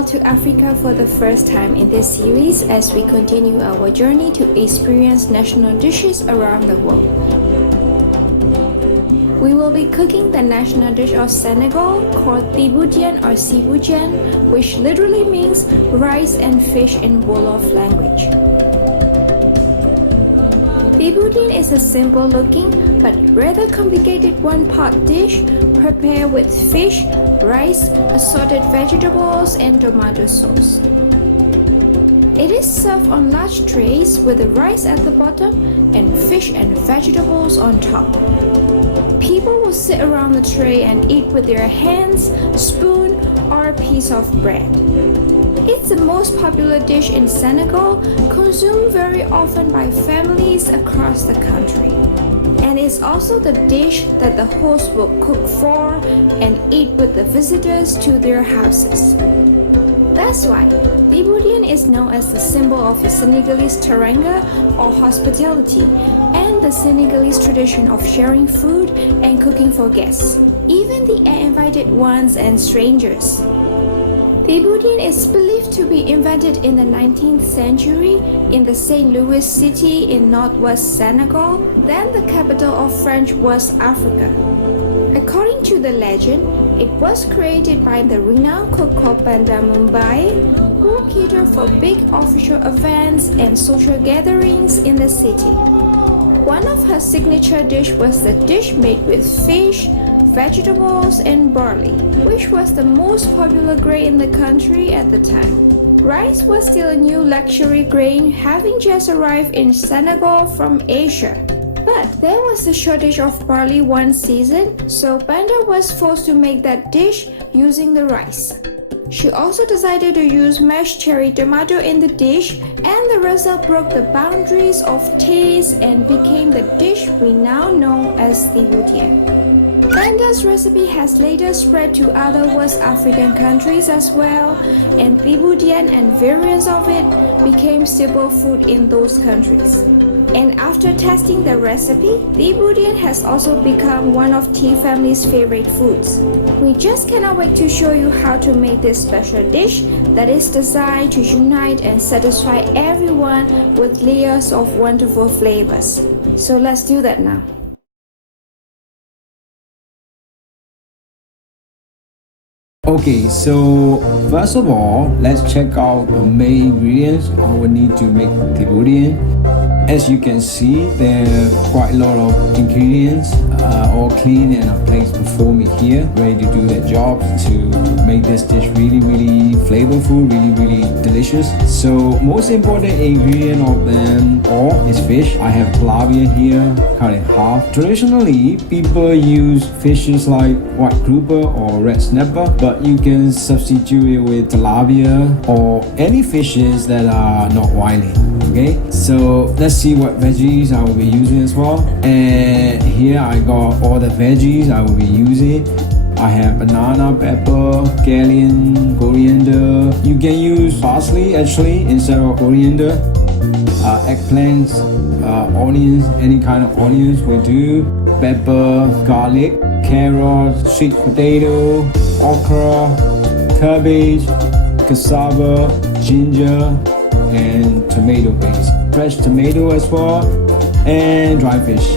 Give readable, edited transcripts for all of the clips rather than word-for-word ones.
all to Africa for the first time in this series as we continue our journey to experience national dishes around the world. We will be cooking the national dish of Senegal called Thieboudienne or Thieboudienne, which literally means rice and fish in Wolof language. Thieboudienne is a simple looking but rather complicated one-pot dish prepared with fish, rice, assorted vegetables, and tomato sauce. It is served on large trays with the rice at the bottom and fish and vegetables on top. People will sit around the tray and eat with their hands, spoon, or a piece of bread. It's the most popular dish in Senegal, consumed very often by families across the country. And it's also the dish that the host will cook for and eat with the visitors to their houses. That's why Thieboudienne is known as the symbol of the Senegalese teranga or hospitality and the Senegalese tradition of sharing food and cooking for guests, even the uninvited ones and strangers. Thieboudienne is believed to be invented in the 19th century in the St. Louis city in northwest Senegal, then the capital of French West Africa. According to the legend, it was created by the renowned cook called Banda Mumbai, who catered for big official events and social gatherings in the city. One of her signature dishes was the dish made with fish, vegetables, and barley, which was the most popular grain in the country at the time. Rice was still a new luxury grain, having just arrived in Senegal from Asia. But there was a shortage of barley one season, so Banda was forced to make that dish using the rice. She also decided to use mashed cherry tomato in the dish, and the result broke the boundaries of taste and became the dish we now know as Thieboudienne. Banda's recipe has later spread to other West African countries as well, and Thieboudienne and variants of it became staple food in those countries. And after testing the recipe, Thieboudienne has also become one of tea family's favorite foods. We just cannot wait to show you how to make this special dish that is designed to unite and satisfy everyone with layers of wonderful flavors. So let's do that now. Okay, so first of all, let's check out the main ingredients I will need to make Thieboudienne. As you can see, there are quite a lot of ingredients, all clean and placed before me here, ready to do their job to make this dish really flavorful, really delicious. So most important ingredient of them all is fish. I have tilapia here, cut in half. Traditionally, people use fishes like white grouper or red snapper, but you can substitute it with tilapia or any fishes that are not wily. Okay, so let's see what veggies I will be using as well. And here I got all the veggies I will be using. I have banana, pepper, scallion, coriander. You can use parsley actually instead of coriander. Eggplants, onions, any kind of onions will do. Pepper, garlic, carrots, sweet potato, okra, cabbage, cassava, ginger, and tomato paste. Fresh tomato as well, and dry fish.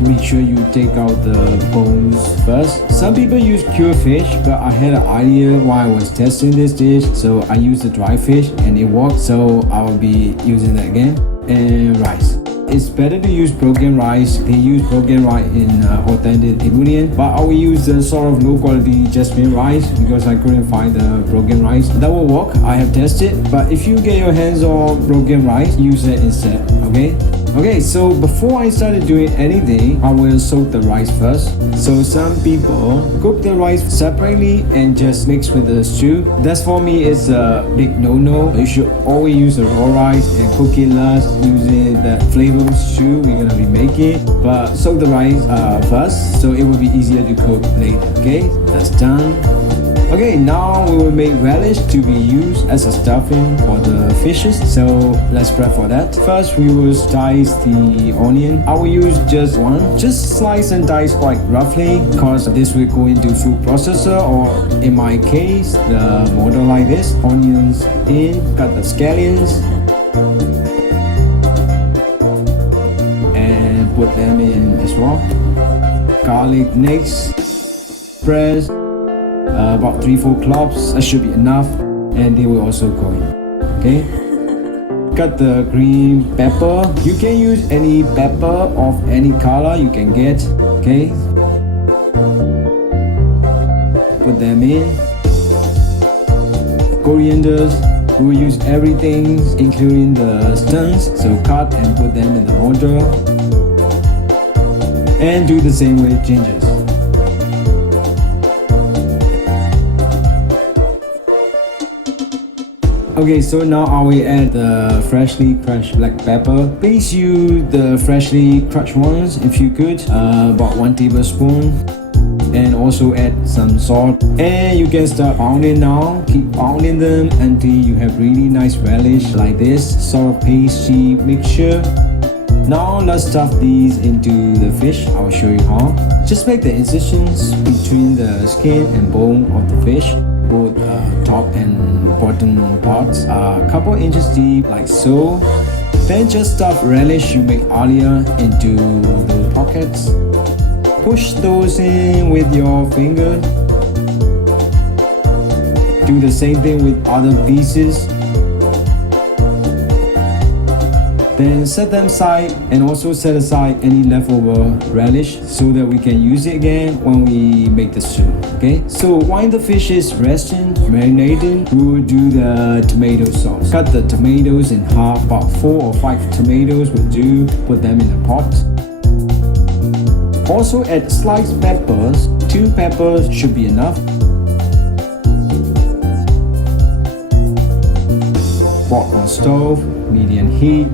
Make sure you take out the bones first. Some people use cured fish, but I had an idea while I was testing this dish, so I used the dry fish and it worked, so I will be using that again. And rice. It's better to use broken rice. They use broken rice in authentic Thieboudienne, but I will use the sort of low quality jasmine rice because I couldn't find the broken rice. That will work. I have tested, but if you get your hands on broken rice, use it instead. Okay, so before I started doing anything, I will soak the rice first. So some people cook the rice separately and just mix with the stew. That's for me is a big no-no. You should always use the raw rice and cook it last using the flavorful stew we're gonna be making. But soak the rice first, so it will be easier to cook later. Okay, that's done. Okay, now we will make relish to be used as a stuffing for the fishes. So let's prep for that. First, we will dice the onion. I will use just one. Just slice and dice quite roughly because this will go into food processor, or in my case, the model like this. Onions in, cut the scallions, and put them in as well. Garlic next. Press about 3-4 cloves. That should be enough, and they will also go in. Okay. Cut the green pepper. You can use any pepper of any color you can get. Okay. Put them in. Corianders. We will use everything, including the stems. So cut and put them in the mortar. And do the same with gingers. Okay, so now I will add the freshly crushed black pepper. Please use the freshly crushed ones if you could, about 1 tablespoon. And also add some salt. And you can start pounding now. Keep pounding them until you have really nice relish like this, sort of pasty mixture. Now let's stuff these into the fish. I'll show you how. Just make the incisions between the skin and bone of the fish, both top and bottom parts, a couple inches deep like so. Then just stuff relish you made earlier into the pockets. Push those in with your finger. Do the same thing with other pieces. Then set them aside, and also set aside any leftover relish so that we can use it again when we make the soup. Okay, so while the fish is resting, marinating, we will do the tomato sauce. Cut the tomatoes in half, about 4 or 5 tomatoes will do. Put them in a pot. Also add sliced peppers. 2 peppers should be enough. Pot on stove, medium heat.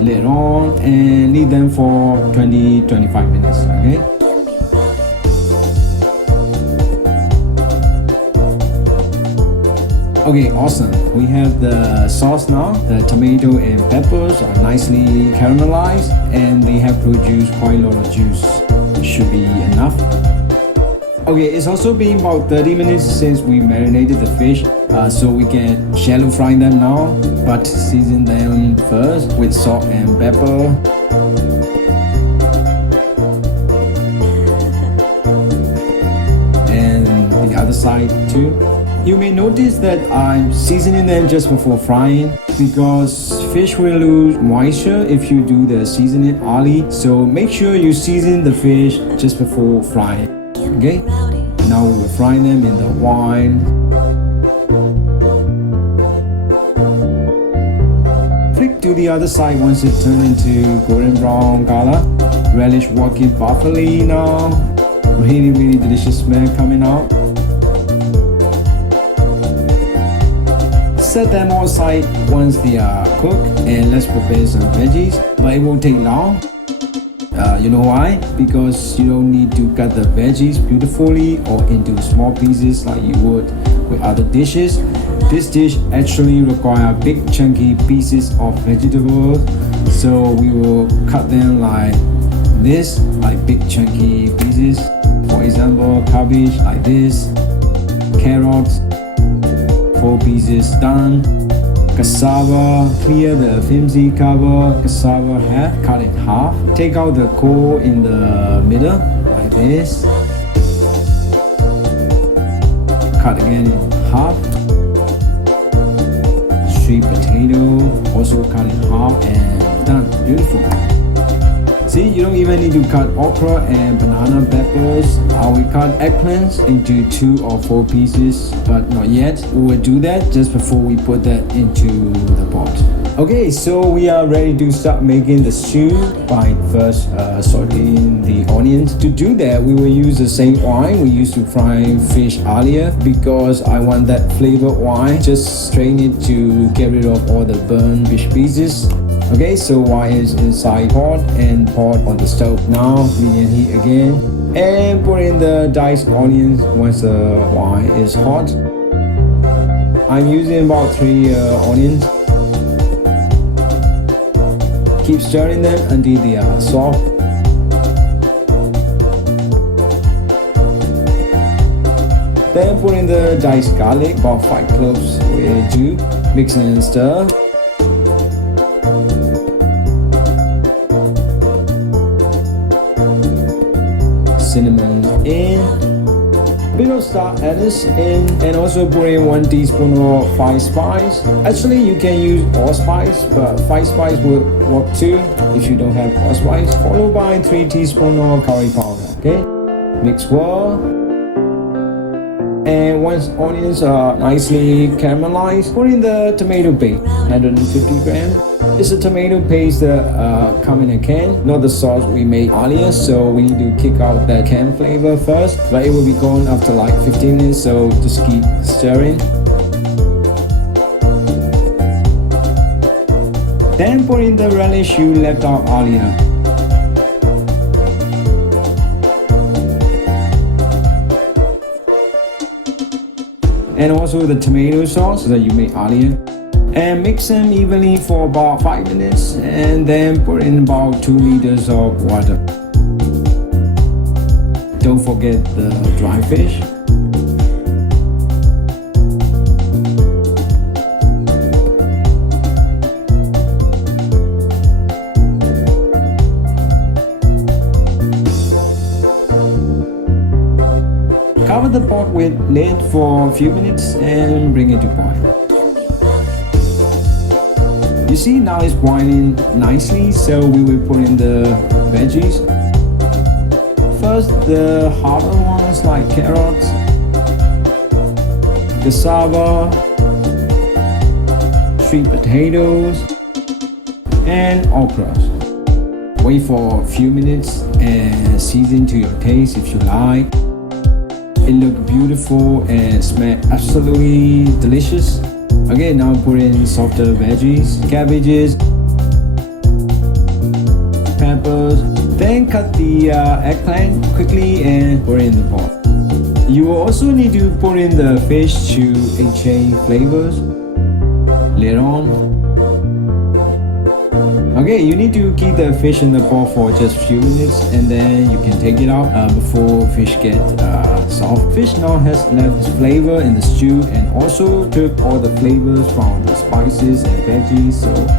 Lid on, and leave them for 20-25 minutes. Okay. Okay, awesome. We have the sauce now. The tomato and peppers are nicely caramelized, and they have produced quite a lot of juice. Should be enough. Okay, it's also been about 30 minutes since we marinated the fish, so we can shallow fry them now, but season them first with salt and pepper. And the other side too. You may notice that I'm seasoning them just before frying because fish will lose moisture if you do the seasoning early, so make sure you season the fish just before frying. Okay, now we will fry them in the wine. Flick to the other side once it turns into golden brown color. Relish working perfectly now. Really delicious smell coming out. Set them all aside once they are cooked, and let's prepare some veggies, but it won't take long. You know why? Because you don't need to cut the veggies beautifully or into small pieces like you would with other dishes. This dish actually requires big chunky pieces of vegetables, so we will cut them like this, like big chunky pieces. For example, cabbage like this, carrots, 4 pieces done. Cassava, clear the flimsy cover. Cassava head, cut in half. Take out the core in the middle, like this. Cut again in half. Sweet potato, also cut in half, and done. Beautiful. See, you don't even need to cut okra and banana peppers. I will cut eggplants into 2 or 4 pieces, but not yet. We will do that just before we put that into the pot. Okay, so we are ready to start making the stew by first sauteing the onions. To do that, we will use the same wine we used to fry fish earlier because I want that flavored wine. Just strain it to get rid of all the burnt fish pieces. Okay, so wine is inside pot and pot on the stove now, medium heat again. And put in the diced onions once the wine is hot. I'm using about 3 onions. Keep stirring them until they are soft. Then put in the diced garlic, about 5 cloves will do. Mix and stir. Cinnamon in. Bit of star anise in, and also put in 1 teaspoon of 5 spice. Actually, you can use allspice, but 5 spice will work too if you don't have allspice. Followed by 3 teaspoons of curry powder. Okay, mix well. And once onions are nicely caramelized, put in the tomato paste, 150 grams. It's a tomato paste that come in a can, not the sauce we made earlier, so we need to kick out that can flavor first, but it will be gone after like 15 minutes, so just keep stirring. Then put in the relish you left out earlier. And also the tomato sauce that you made earlier, and mix them evenly for about 5 minutes, and then put in about 2 liters of water. Don't forget the dry fish. Cover the pot with lid for a few minutes and bring it to boil. You see now it's boiling nicely, so we will put in the veggies. First, the harder ones like carrots, cassava, sweet potatoes, and okra. Wait for a few minutes and season to your taste if you like. It looks beautiful and smells absolutely delicious. Okay, now put in softer veggies, cabbages, peppers. Then cut the eggplant quickly and put it in the pot. You will also need to put in the fish to exchange flavors later on. Okay, you need to keep the fish in the pot for just a few minutes, and then you can take it out before fish get soft. Fish now has left its flavor in the stew and also took all the flavors from the spices and veggies,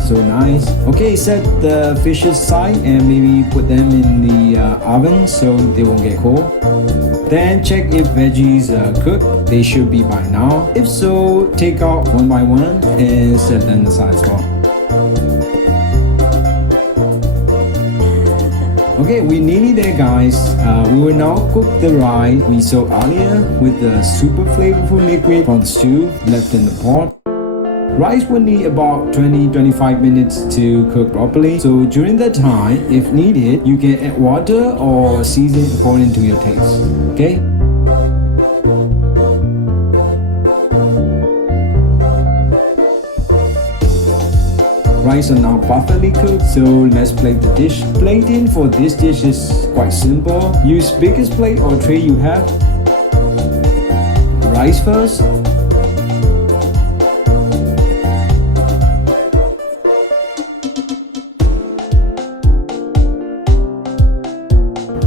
so nice. Okay, set the fish aside and maybe put them in the oven so they won't get cold. Then check if veggies are cooked. They should be by now. If so, take out one by one and set them aside as well. Okay, we're nearly there, guys. We will now cook the rice we soaked earlier with the super flavorful liquid from the stew left in the pot. Rice will need about 20-25 minutes to cook properly. So during that time, if needed, you can add water or season according to your taste. Okay? Rice are now perfectly cooked, so let's plate the dish. Plating for this dish is quite simple. Use biggest plate or tray you have. Rice first.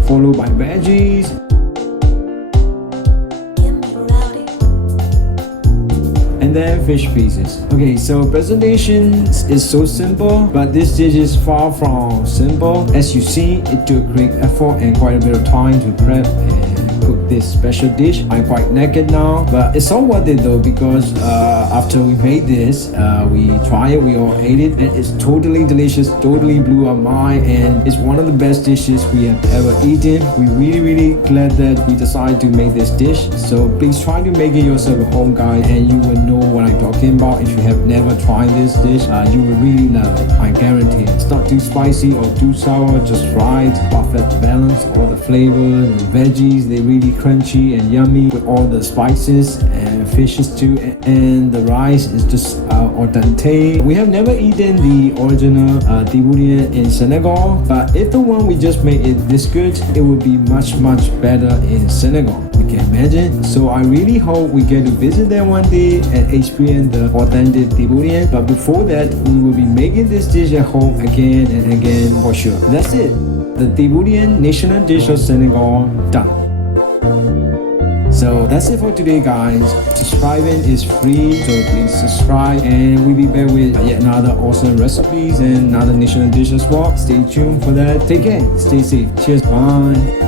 Followed by veggies. And then fish pieces. Okay, so presentation is so simple, but this dish is far from simple. As you see, it took great effort and quite a bit of time to prep and cook this special dish. I'm quite naked now, but it's all worth it though, because after we made this, we tried it, we all ate it, and it's totally delicious, totally blew our mind, and it's one of the best dishes we have ever eaten. We're really glad that we decided to make this dish. So please try to make it yourself at home, guys, and you will know what I'm talking about. If you have never tried this dish, you will really love it. I guarantee it. It's not too spicy or too sour, just right, perfect balance, all the flavors and veggies, they really really crunchy and yummy with all the spices and fishes too, and the rice is just al dente. We have never eaten the original Thieboudienne in Senegal, but if the one we just made it this good, it would be much better in Senegal. You can imagine. So I really hope we get to visit there one day and experience the authentic Thieboudienne. But before that, we will be making this dish at home again and again for sure. That's it. The Thieboudienne national dish of Senegal done. So that's it for today, guys. Subscribing is free, so please subscribe, and we'll be back with yet another awesome recipes and another national dish as well. Stay tuned for that. Take care, stay safe. Cheers, bye.